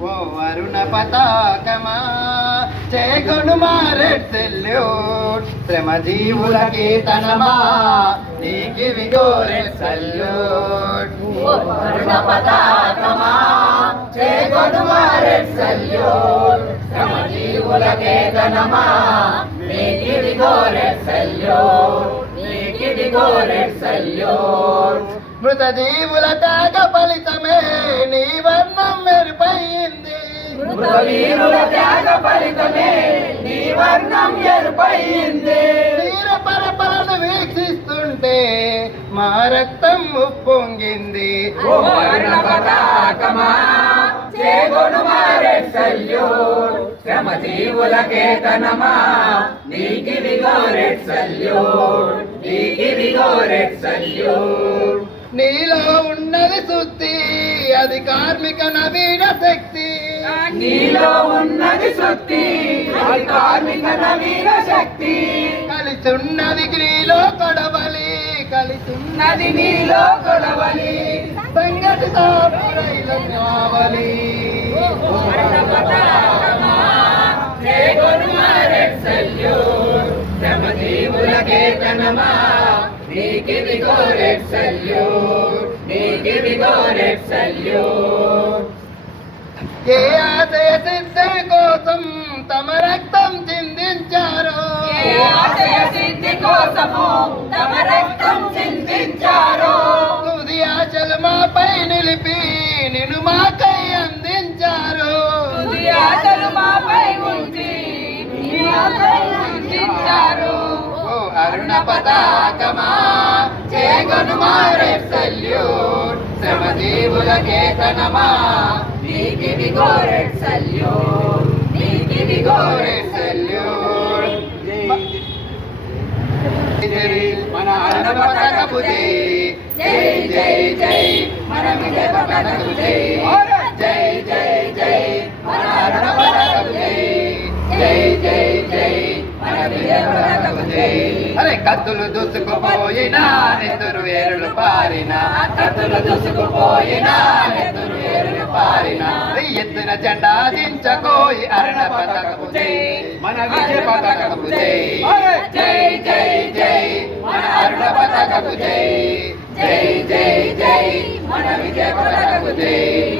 ఓ అరుణ పతాకమా చేకొనుమా red salute శ్రమ జీవుల కీర్తనమా నీకివిగో red salute. ఓ అరుణ పతాకమా చేకొనుమా red salute శ్రమ జీవుల కీర్తనమా నీకివిగో రెడ్ సెల్యూట్ నీకివిగో రెడ్ సెల్యూట్. మృత జీవుల త్యాగ ఫలితమే నీ వర్ణం మెరుపైంది. మృత వీరుల త్యాగ ఫలితమే నీ వర్ణం ఎరుపైంది. వీర పరపరను వీక్షిస్తుంటే మా రక్తం ఉప్పొంగింది. ఓ అరుణ పతాకమా చేకొనుమా రెడ్ సెల్యూట్ శ్రమ జీవుల కేతనమా నీకివిగో రెడ్ సెల్యూట్ నీకివిగో రెడ్ సెల్యూట్. నీలో ఉన్నది శుద్ధి అది కార్మిక నవీన శక్తి. నీలో ఉన్నది శుద్ధి అది కార్మిక నవీన శక్తి. కలిసున్నది నీలో కొడవలి నది నీలో కొడవలి సంఘటిత కావలి. చేకొనుమా రెడ్ సెల్యూట్ శ్రమ జీవుల కేతనమా నీకివిగో రెడ్ సెల్యూట్ నీకివిగో రెడ్ సెల్యూట్. ఏ ఆశయ సిద్ధి కోసం తమ రక్తం చిందించారు. ఏ ఆశయ సిద్ధి కోసము తమ రక్తం చిందించారు. తుది ఆశలు మాపై నిలిపి నిన్ను మాకై అందించారు. తుది ఆశలు మాపై ఉంచి నీ మాపై అందించారు. ఓ అరుణ పతాకమా చేకొనుమా రెడ్ సెల్యూట్ శ్రమ జీవుల కేతనమా నీకివిగో రెడ్ సెల్యూట్ నీకివిగో రెడ్ సెల్యూట్. మన అరుణ పతాకపు జై జై జై జై మన విజయ పతాకపు జై జై జై జై మన అరుణ పతాకపు జై జై జై జై మన విజయ పతాకపు జై. అరే కత్తులు దూసుకుపోయినా నెత్తురు వేరులు పారినా కత్తులు దూసుకుపోయినా నెత్తురు వేరులు పారినా ఎత్తున జెండా దించకోయి అరుణ పతాకపు జై మన విజయ పతాకపు జై జై జై జై మన అరుణ పతాకపు జై జై జై జై మన విజయ పతాకపు జై.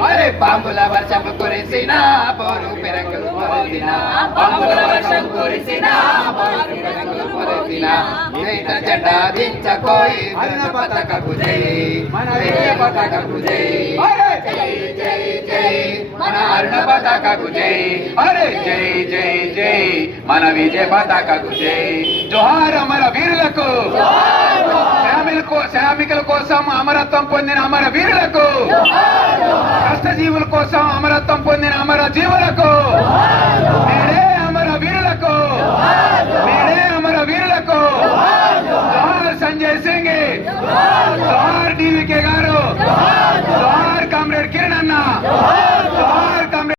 అరే పాంబుల వర్షము కురిసిన పోరు పిరంగులు పొరసిన పాంబుల వర్షం కురిసిన పొరసిన జెండా దించకోయి అరుణ పతాకపు జై మన విజయ పతాకపు జై జై జై జై మన అరుణ పతాకకు జై. అరే జై జై జై మన విజయ పతాకకు జై. జోహార్ అమర వీరులకు శ్రామికుల కోసం అమరత్వం పొందిన అమర వీరులకు కష్టజీవుల కోసం అమరత్వం పొందిన అమర జీవులకు అమర వీరులకు